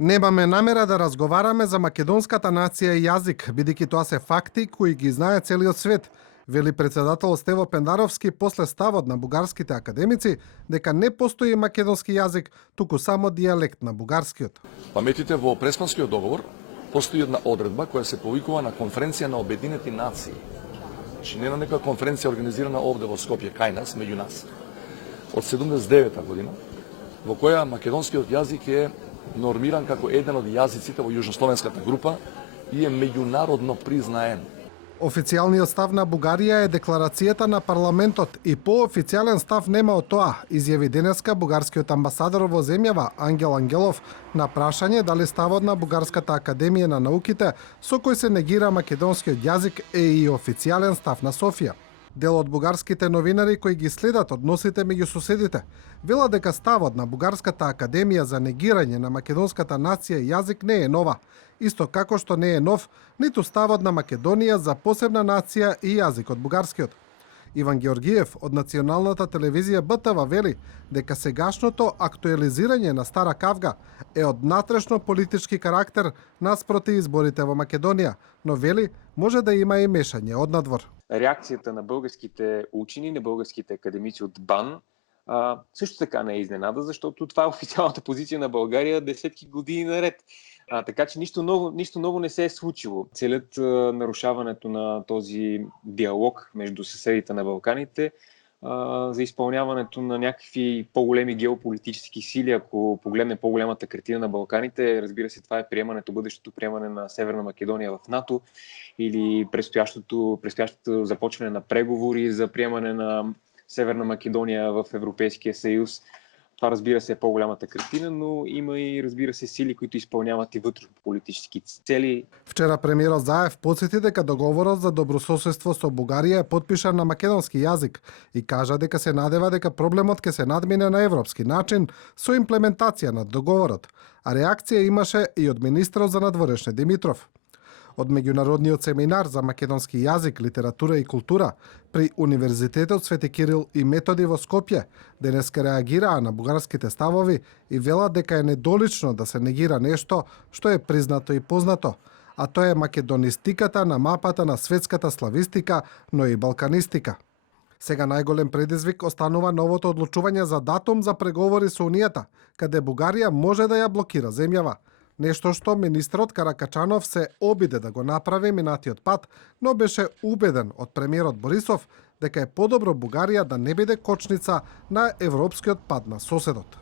Немаме намера да разговараме за македонската нација и јазик, бидејќи тоа се факти кои ги знае целиот свет, вели председател Стево Пендаровски после ставот на бугарските академици дека не постои македонски јазик, туку само дијалект на бугарскиот. Паметите, во Преспанскиот договор постои една одредба која се повикува на конференција на Обединети нации. Значи не на некоја конференција организирана овде во Скопје кај нас, меѓу нас. Од 79 година, во која македонскиот јазик е нормиран како еден од јазиците во јужнословенската група и е меѓународно признаен. Официјалниот став на Бугарија е декларацијата на парламентот и поофицијален став нема од тоа, изјави денеска бугарскиот амбасадор во земјава Ангел Ангелов на прашање дали ставот на Бугарската академија на науките со кој се негира македонскиот јазик е и официјален став на Софија. Дел од бугарските новинари кои ги следат односите меѓу соседите велат дека ставот на Бугарската академија за негирање на македонската нација и јазик не е нова, исто како што не е нов ниту ставот на Македонија за посебна нација и јазик од бугарскиот. Иван Георгиев од националната телевизија БТВ вели дека сегашното актуализирање на Стара Кавга е од натрешно политички карактер наспроти изборите во Македонија, но вели може да има и мешање од надвор. Реакцијата на българските учени, на българските академици од БАН също така не е изненада, защото това е официалната позиция на България десетки години наред. Така че нищо ново не се е случило. Целят нарушаването на този диалог между съседите на Балканите за изпълняването на някакви по-големи геополитически сили. Ако погледнем по-голямата картина на Балканите, разбира се, това е бъдещото приемане на Северна Македония в НАТО или предстоящото започване на преговори за приемане на Северна Македония в Европейския съюз. Това, разбира се, е по-голямата картина, но има и, разбира се, сили, които изпълняват и вътрешно-политически цели. Вчера премиерот Заев подсети дека договорот за добрососедство со Бугарија е подпишан на македонски јазик и кажа дека се надева дека проблемот ќе се надмине на европски начин со имплементација на договорот, а реакција имаше и од министрот за надворешни Димитров. Од меѓународниот семинар за македонски јазик, литература и култура при Универзитетот Свети Кирил и Методи во Скопје денеска реагираа на бугарските ставови и велат дека е недолично да се негира нешто што е признато и познато, а тоа е македонистиката на мапата на светската славистика, но и балканистика. Сега најголем предизвик останува новото одлучување за датум за преговори со Унијата, каде Бугарија може да ја блокира земјава. Нешто што министрот Каракачанов се обиде да го направи минатиот пат, но беше убеден од премиерот Борисов дека е подобро Бугарија да не биде кочница на европскиот пат на соседот.